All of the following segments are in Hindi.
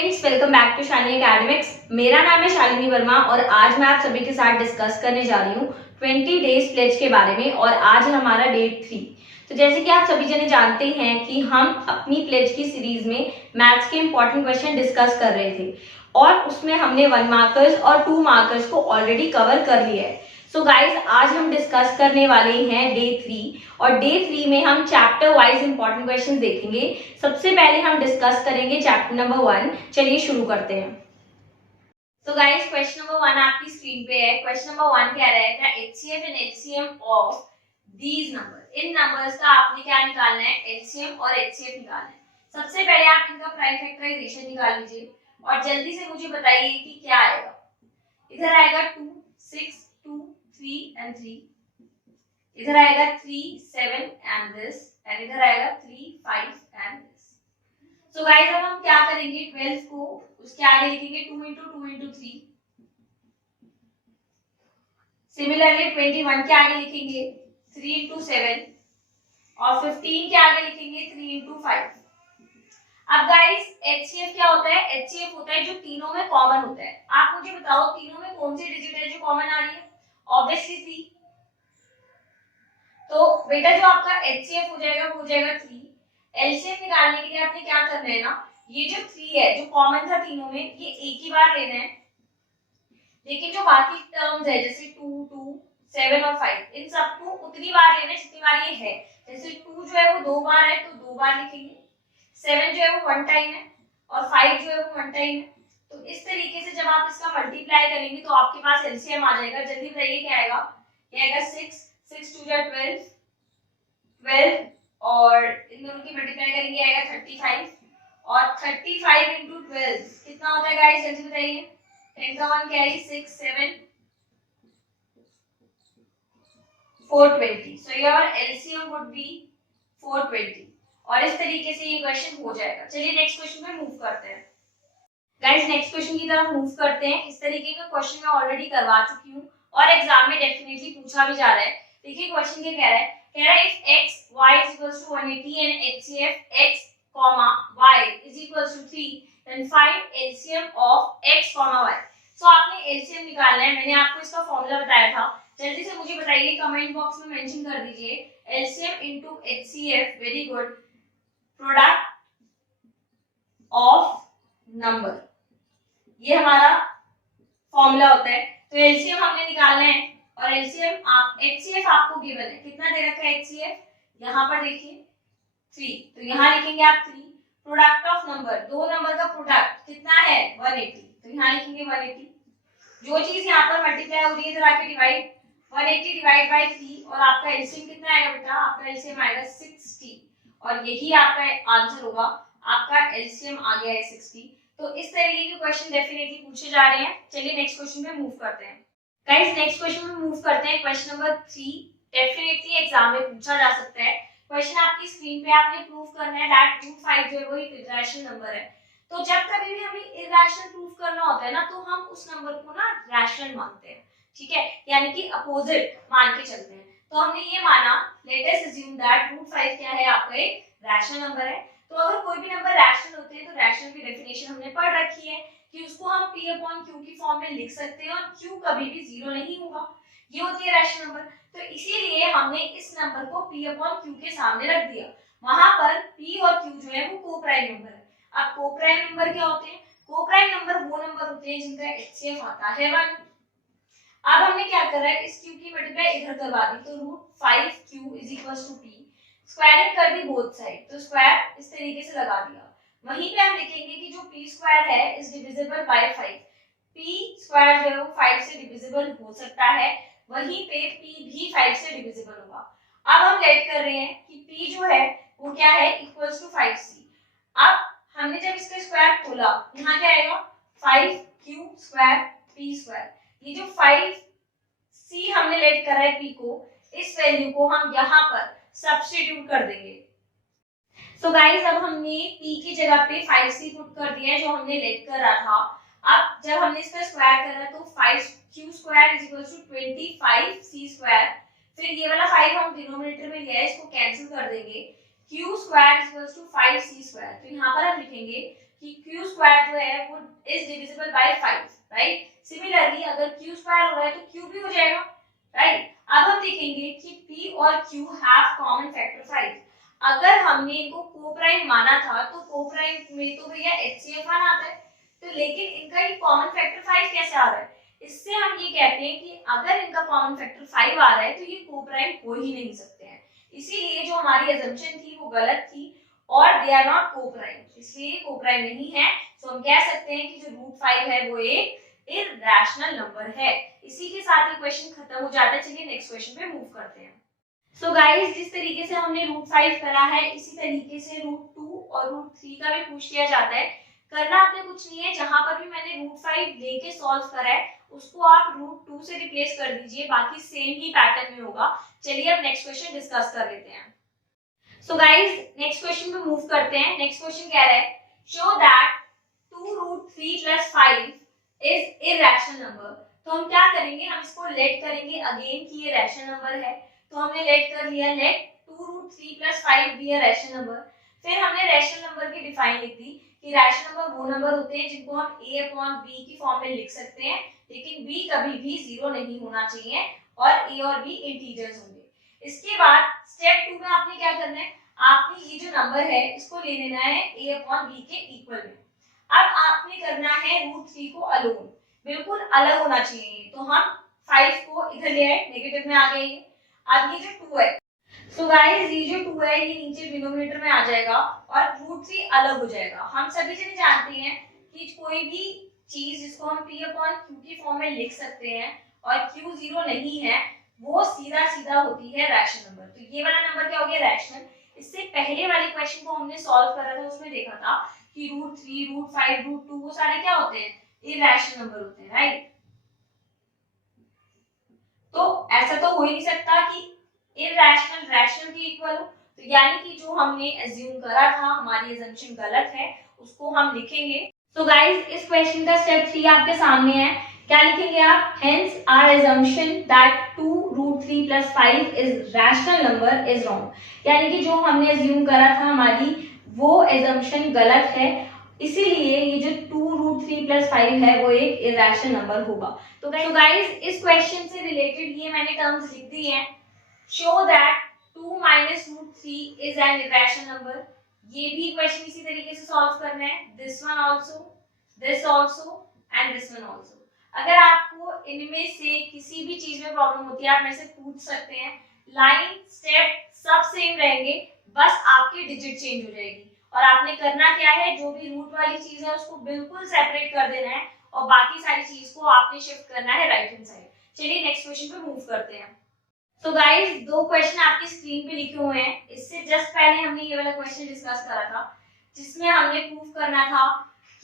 Friends, welcome back to Shalini academics. मेरा नाम है शालिनी वर्मा और आज मैं आप सभी के साथ डिस्कस करने जा रही हूँ 20 डेज प्लेज के बारे में। और आज है हमारा डे 3। तो जैसे कि आप सभी जने जानते हैं कि हम अपनी प्लेज की सीरीज में मैथ्स के इंपॉर्टेंट क्वेश्चन डिस्कस कर रहे थे और उसमें हमने 1 मार्कर्स और 2 मार्कर्स को ऑलरेडी कवर कर लिया है। सो गाइज, आज हम डिस्कस करने वाले हैं डे 3 और डे 3 में हम चैप्टर वाइज इंपॉर्टेंट क्वेश्चन देखेंगे। सबसे पहले हम डिस्कस करेंगे चैप्टर नंबर 1। चलिए शुरू करते हैं। तो गाइज, क्वेश्चन नंबर 1 आपकी स्क्रीन पे है। क्वेश्चन नंबर 1 कह रहा है कि HCF and LCM of these number. In numbers का आपने क्या निकालना है? एलसीएम और एचसीएफ निकालना है। सबसे पहले आप इनका प्राइम फैक्टराइजेशन निकाल लीजिए और जल्दी से मुझे बताइए कि क्या आएगा। इधर आएगा 2, 6, 2, 3 and 3, इधर आएगा 3, 7 and this, and इधर आएगा 3, 5 and this। So guys, अब हम क्या करेंगे? 12 को उसके आगे लिखेंगे 2 into 2 into 3। सिमिलरली 21 के आगे लिखेंगे 3 into 7 और 15 के आगे लिखेंगे 3 into 5। अब गाइस, HCF क्या होता है? HCF होता है जो तीनों में कॉमन होता है। आप मुझे बताओ तीनों में कौन सी डिजिट है जो कॉमन आ रही है? ऑब्वियसली 3। तो बेटा जो आपका HCF हो जाएगा वो हो जाएगा 3। LCM निकालने के लिए आपने क्या करना है ना, ये जो 3 है जो कॉमन था तीनों में, ये एक ही बार लेना है। लेकिन जो बाकी टर्म्स है जैसे 2, 2, 7 और 5, इन सबको उतनी बार लेना है जितनी बार ये है। जैसे 2 जो है वो 2 बार है तो 2 बार लिखेंगे, 7 जो है वो 1 टाइम है और 5 जो है वो 1 टाइम है। तो इस तरीके से जब आप इसका मल्टीप्लाई करेंगे तो आपके पास एलसीएम आ जाएगा। जल्दी बताइए क्या आएगा? ये आएगा 6, 6 2 जा 12, 12 और इन दोनों की मल्टीप्लाई करेंगे आएगा 35 और 35 into 12 कितना होता है गाइस? जल्दी बताइए। 10 का 1 carry 6, 7, 420। So your LCM would be 420 और इस तरीके से ये क्वेश्चन हो जाएगा। चलिए नेक्स्ट क्वेश्चन पे मूव करते हैं। गाइस, नेक्स्ट क्वेश्चन की तरफ मूव करते हैं। इस तरीके का क्वेश्चन मैं ऑलरेडी करवा चुकी हूँ और एग्जाम में डेफिनेटली पूछा भी जा रहा है। देखिए क्वेश्चन क्या कह रहा है? कह रहा है if x y is equals to 180 and HCF x, y is equals to 3 then find LCM of x, y। सो आपने LCM निकालना है। मैंने आपको इसका फॉर्मूला बताया था। जल्दी से मुझे बताइए, कमेंट बॉक्स में मेंशन कर दीजिए LCM into HCF। Very good. Product of number, ये हमारा फॉर्मूला होता है। तो एलसीएम हमने निकालना है और एलसीएम आप एचसीएफ आपको गिवन है। कितना दे रखा है एचसीएफ? यहाँ पर देखिए 3, तो यहाँ लिखेंगे आप 3। प्रोडक्ट ऑफ नंबर, दो नंबर का प्रोडक्ट कितना है? 180, तो यहाँ लिखेंगे 180। जो चीज यहाँ पर मल्टीप्लाई हो रही है इधर आके डिवाइड, 180 डिवाइड बाय 3 और आपका एलसीएम कितना आएगा बेटा? आपका एलसीएम आएगा 60 और यही आपका आंसर होगा। आपका एलसीएम आ गया है 60। तो इस तरीके के क्वेश्चन डेफिनेटली पूछे जा रहे हैं। चलिए नेक्स्ट क्वेश्चन पे मूव करते हैं। गाइस, नेक्स्ट क्वेश्चन पे मूव करते हैं। क्वेश्चन नंबर 3 डेफिनेटली एग्जाम में पूछा जा सकता है। क्वेश्चन आपकी स्क्रीन पे आपने प्रूव करना है दैट रूट 5 जो है वो एक इरेशनल नंबर है। तो जब कभी भी हमें इरेशनल प्रूव करना होता है ना, तो हम उस नंबर को ना रैशनल मानते हैं, ठीक है, यानी कि अपोजिट मान के चलते हैं। तो हमने ये माना, let us assume that root 5 क्या है? आपका एक रैशनल नंबर है। तो अगर कोई भी नंबर रैशनल होते हैं तो रैशनल की डेफिनेशन हमने पढ़ रखी है कि उसको हम p अपॉन q की फॉर्म में लिख सकते हैं और q कभी भी जीरो नहीं होगा। ये होती है रैशनल नंबर। तो इसीलिए हमने इस नंबर को p अपॉन q के सामने रख दिया। वहां पर p और q जो है वो को प्राइम नंबर है। अब को प्राइम नंबर क्या होते हैं? को प्राइम नंबर वो नंबर होते हैं जिनका HCF आता है 1। अब हमने क्या करा है? इस q की मल्टीप्लाई इधर करवा दी, तो root 5q is equals to p। Squaring कर दी बोथ साइड, तो स्क्वायर इस तरीके से लगा दिया। वहीं पे हम लिखेंगे कि जो p स्क्वायर है is divisible by 5। p square जो है वो 5 से डिविजिबल हो सकता है, वहीं पे p भी 5 से डिविजिबल होगा। अब हम लेट कर रहे हैं कि p जो है वो क्या है? Equals to 5c। अब हमने जब इसका स्क्वायर खोला, यहाँ क्या आएगा? 5q square p square. ये जो 5c हमने लेट करा है p को, इस वैल्यू को हम यहाँ पर सब्स्टिट्यूट कर देंगे। सो गाइस, अब हमने p की जगह पे 5c पुट कर दिया है जो हमने लेट करा था। अब जब हमने इसका स्क्वायर करा तो 5q square is equal to 25c square. फिर ये वाला 5 हम डिनोमिनेटर में लिया है, इसको कैंसिल कर देंगे। q square is equal to 5c square. तो यहाँ पर हम लिखेंगे कि क्यू स्क्वायर जो है वो is divisible by 5, right. Similarly अगर क्यू स्क्वायर हो रहा है तो क्यू भी हो जाएगा, राइट। अब हम देखेंगे कि p और q हैव कॉमन फैक्टर 5। अगर हमने इनको कोप्राइम माना था तो कोप्राइम में तो भैया HCF आता है, तो लेकिन इनका ये कॉमन फैक्टर 5 कैसे आ रहा है? इससे हम ये कहते हैं कि अगर इनका कॉमन फैक्टर 5 आ रहा है तो ये कोप्राइम हो ही नहीं सकते हैं। इसीलिए जो हमारी अजम्पशन थी वो गलत थी और दे आर नॉट कोप्राइम, इसलिए कोप्राइम नहीं है। तो हम कह सकते हैं कि जो √5 है वो एक इरैशनल नंबर है। इसी के साथ ये क्वेश्चन खत्म हो जाता है। चलिए नेक्स्ट क्वेश्चन पे मूव करते हैं। सो गाइस, जिस तरीके से हमने √5 करा है इसी तरीके से √2 और √3 का भी पूछ लिया जाता है। करना आपने कुछ नहीं है, जहां पर भी मैंने √5 लेके सॉल्व करा है उसको आप √2 से रिप्लेस कर दीजिए, बाकी सेम ही पैटर्न में होगा। चलिए अब नेक्स्ट क्वेश्चन डिस्कस कर लेते हैं। सो गाइस, नेक्स्ट क्वेश्चन पे मूव करते हैं। नेक्स्ट क्वेश्चन कह रहा है show that 2√3 + 5 is irrational number. तो हम क्या करेंगे, हम इसको लेट करेंगे अगेन कि ये रैशनल नंबर है। तो हमने लेट कर लिया, let 2√3 + 5 be a rational number. फिर हमने रैशनल नंबर की डिफाइन लिख दी कि रैशनल नंबर वो नंबर होते हैं जिनको हम a/b की फॉर्म में लिख सकते हैं, लेकिन b कभी भी 0 नहीं होना चाहिए और a और b इंटीजर्स होंगे। इसके बाद स्टेप 2 में आपने क्या करना है, आपने ये जो नंबर है इसको ले लेना है a/b के इक्वल में। अब आपने करना है √3 को अलोन, बिल्कुल अलग होना चाहिए। तो हम 5 को इधर ले आए, नेगेटिव में आ गए। अब ये जो 2 है, सो गाइस ये जो 2 है ये नीचे डिनोमिनेटर में आ जाएगा और √3 अलग हो जाएगा। हम सभी जने जानते हैं कि कोई भी चीज जिसको हम p/q की फॉर्म में लिख सकते हैं और q 0 नहीं है वो सीधा सीधा होती है रैशनल नंबर। तो ये वाला नंबर क्या हो गया, रैशनल। इससे पहले वाले क्वेश्चन को हमने सॉल्व करा था, उसमें देखा था कि √3, √5, √2 वो सारे क्या होते हैं, इरैशनल नंबर होते हैं, राइट। तो ऐसा तो हो ही नहीं सकता कि इरैशनल रैशनल के इक्वल हो। तो यानी कि जो हमने अज्यूम करा था, हमारी अजम्पशन गलत है, उसको हम लिखेंगे। तो गाइस, इस क्वेश्चन का स्टेप 3 आपके सामने है। क्या लिखेंगे आप, hence our assumption that 2√3 + 5 is rational number is wrong. यानी कि जो हमने अज्यूम करा था हमारी वो अजम्पशन गलत है, इसीलिए ये जो 2√3 + 5 है वो एक इरैशनल नंबर होगा। तो गाइस, इस क्वेश्चन से रिलेटेड ये मैंने टर्म्स लिख दी हैं। Show that 2 - √3 is an irrational number. ये भी क्वेश्चन इसी तरीके से सॉल्व करना है, this one also, this also and this one also. अगर आपको इनमें से किसी भी चीज में प्रॉब्लम होती है आप मेरे से पूछ सकते हैं। लाइन स्टेप सब सेम रहेंगे, बस आपकी डिजिट चेंज हो जाएगी। और आपने करना क्या है, जो भी रूट वाली चीज है उसको बिल्कुल सेपरेट कर देना है और बाकी सारी चीज को आपने शिफ्ट करना है राइट हैंड साइड। चलिए नेक्स्ट क्वेश्चन पे मूव करते हैं। तो गाइस, 2 क्वेश्चन आपकी स्क्रीन पे लिखे हुए हैं। इससे जस्ट पहले हमने ये वाला क्वेश्चन डिस्कस करा था जिसमें हमने प्रूव करना था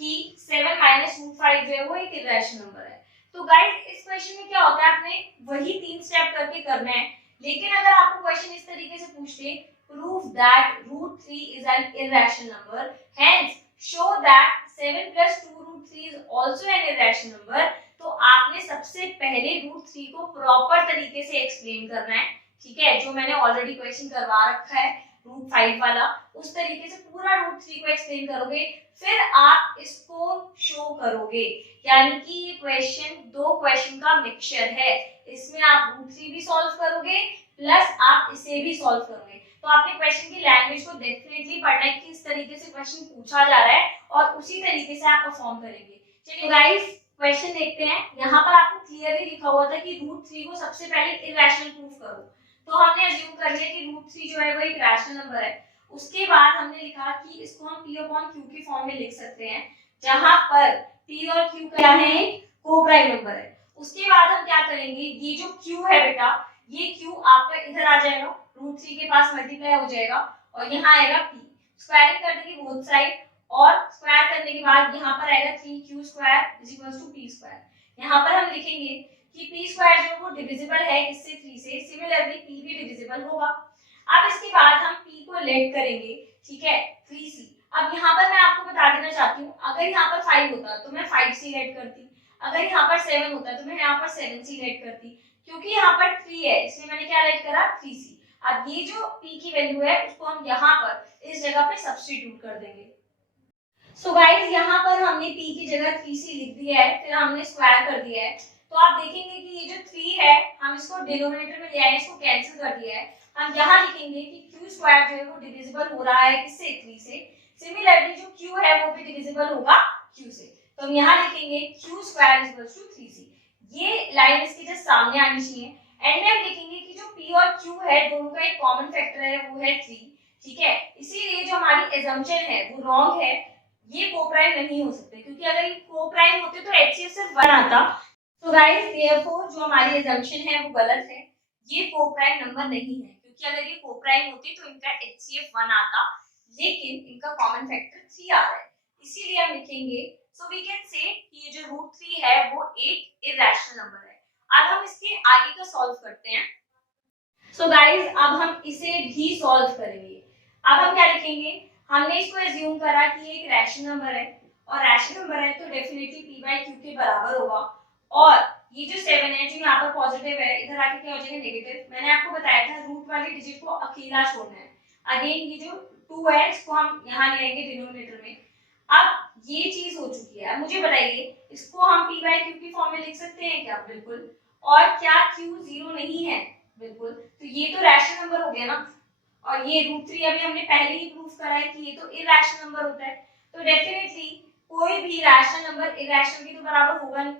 कि 7 - √5 जो है वो एक इरैशनल नंबर है। तो गाइस, इस क्वेश्चन में क्या होता है, आपने वही 3 स्टेप करके करना है। लेकिन अगर आपको क्वेश्चन इस तरीके से पूछ दे, prove that √3 is an irrational number, hence show that 7 + 2√3 is also an irrational number, तो आपने सबसे पहले √3 को प्रॉपर तरीके से एक्सप्लेन करना है, ठीक है। जो मैंने ऑलरेडी क्वेश्चन करवा रखा है √5 वाला, उस तरीके से पूरा √3 को एक्सप्लेन करोगे, फिर आप इसको शो करोगे। यानी कि ये क्वेश्चन 2 क्वेश्चन का मिक्सचर है, इसमें आप √3 भी सॉल्व करोगे प्लस आप इसे भी सॉल्व करोगे। तो आपने क्वेश्चन की लैंग्वेज को डेफिनेटली पढ़ना है कि इस तरीके से क्वेश्चन पूछा जा रहा है और उसी तरीके से आप परफॉर्म करेंगे। चलिए गाइस, क्वेश्चन देखते हैं। यहाँ पर आपको क्लियरली लिखा हुआ था कि √3 को सबसे पहले इरैशनल प्रूफ करो। तो हमने अज्यूम कर लिया कि √3 जो है वो एक रैशनल नंबर है। उसके बाद हमने लिखा कि इसको हम p/q की फॉर्म में लिख सकते हैं, जहां पर p और q क्या है, कोप्राइम नंबर है। उसके बाद हम क्या करेंगे, ये जो q है बेटा, ये q आपका इधर आ जाएगा, √3 के पास मल्टीप्लाई हो जाएगा और यहाँ आएगा p। स्क्वायरिंग कर देंगे बोथ साइड और स्क्वायर करने के बाद यहाँ पर आएगा 3q² = p²। यहाँ पर हम लिखेंगे कि p² जो वो डिविजिबल है इससे 3 से, सिमिलरली p भी डिविजिबल होगा। अब इसके बाद हम p को लेट करेंगे, ठीक है, 3c। अब यहाँ पर मैं आपको बता देना चाहती हूँ, अगर यहाँ पर 5 होता तो मैं 5c लेट करती, अगर यहाँ पर 7 होता तो मैं यहाँ पर 7c लेट करती। क्योंकि यहाँ पर 3 है इसलिए मैंने क्या लेट करा, 3c। अब ये जो p की वैल्यू है उसको हम यहाँ पर इस जगह पे सब्स्टिट्यूट कर देंगे। सो गाइस यहाँ पर हमने p की जगह 3c लिख दिया है, फिर हमने स्क्वायर कर दिया है। तो आप देखेंगे कि ये जो 3 है हम इसको डिनोमिनेटर में ले आए, इसको कैंसिल कर दिया है। हम यहाँ लिखेंगे कि q स्क्वायर जो है वो डिविजिबल हो रहा है किससे, 3 से। सिमिलरली जो q है वो भी डिविजिबल होगा q से। तो हम यहाँ लिखेंगे q square is equal to 3c। ये लाइन इसके जस्ट सामने आनी चाहिए। एंड में हम लिखेंगे कि जो p और q है दोनों का एक कॉमन फैक्टर है वो है 3, ठीक है। इसीलिए जो हमारी assumption है वो रॉन्ग है, ये कोप्राइम नहीं हो सकते, क्योंकि अगर ये कोप्राइम होते तो HCF सिर्फ 1 आता। तो गाइस देयरफॉर जो हमारी assumption है वो गलत है, ये कोप्राइम नंबर नहीं है, क्योंकि अगर ये कोप्राइम होते तो इनका HCF 1 आता, लेकिन इनका कॉमन फैक्टर 3 आ रहा है। इसीलिए हम लिखेंगे सो वी कैन से कि ये जो रूट 3 है वो एक इरेशनल नंबर है। अब हम इसके आगे का सॉल्व करते हैं। सो गाइस अब हम इसे भी सॉल्व करेंगे। अब हम क्या लिखेंगे, हमने इसको एज्यूम करा कि ये एक रैशनल नंबर है, और रैशनल नंबर है तो डेफिनेटली p बाय q के बराबर होगा। और ये जो 7 है जो यहाँ पर पॉजिटिव है, इधर आके क्या हो जाएगा नेगेटिव। मैंने आपको बताया था रूट वाली डिजिट को अकेला छोड़ना है। अगेन ये जो 2 है इसको हम यहाँ ले आएंगे डिनोमिनेटर में। अब ये चीज हो चुकी है, मुझे बताइए इसको हम p बाय q की फॉर्म में लिख सकते हैं क्या? बिल्कुल। और क्या q 0 नहीं है? बिल्कुल। तो ये तो रैशनल नंबर हो गया ना, और ये रूट 3 अभी हमने पहले ही प्रूफ करा है कि ये तो इरेशनल नंबर होता है। तो डेफिनेटली कोई भी रैशनल नंबर इरेशनल के तो बराबर होगा नहीं।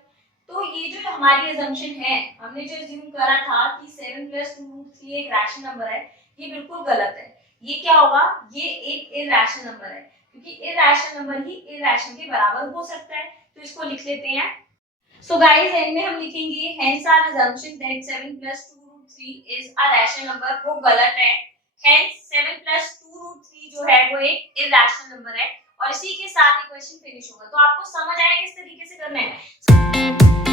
तो ये जो हमारी अजम्पशन है, हमने जो अज्यूम करा था कि 7 + 2√3 एक रैशनल नंबर है, ये बिल्कुल गलत है। ये क्या होगा, ये एक इरेशनल नंबर है, क्योंकि इरेशनल नंबर ही इरेशनल के बराबर हो सकता है। तो इसको लिख लेते हैं। सो गाइस एंड में हम लिखेंगे hence our assumption that 7 + 2√3 is a rational number, वो गलत है। हेंस 7 + 2√3 जो है वो एक इरेशनल नंबर है। और इसी के साथ इक्वेशन फिनिश होगा। तो आपको समझ आया किस तरीके से करना है।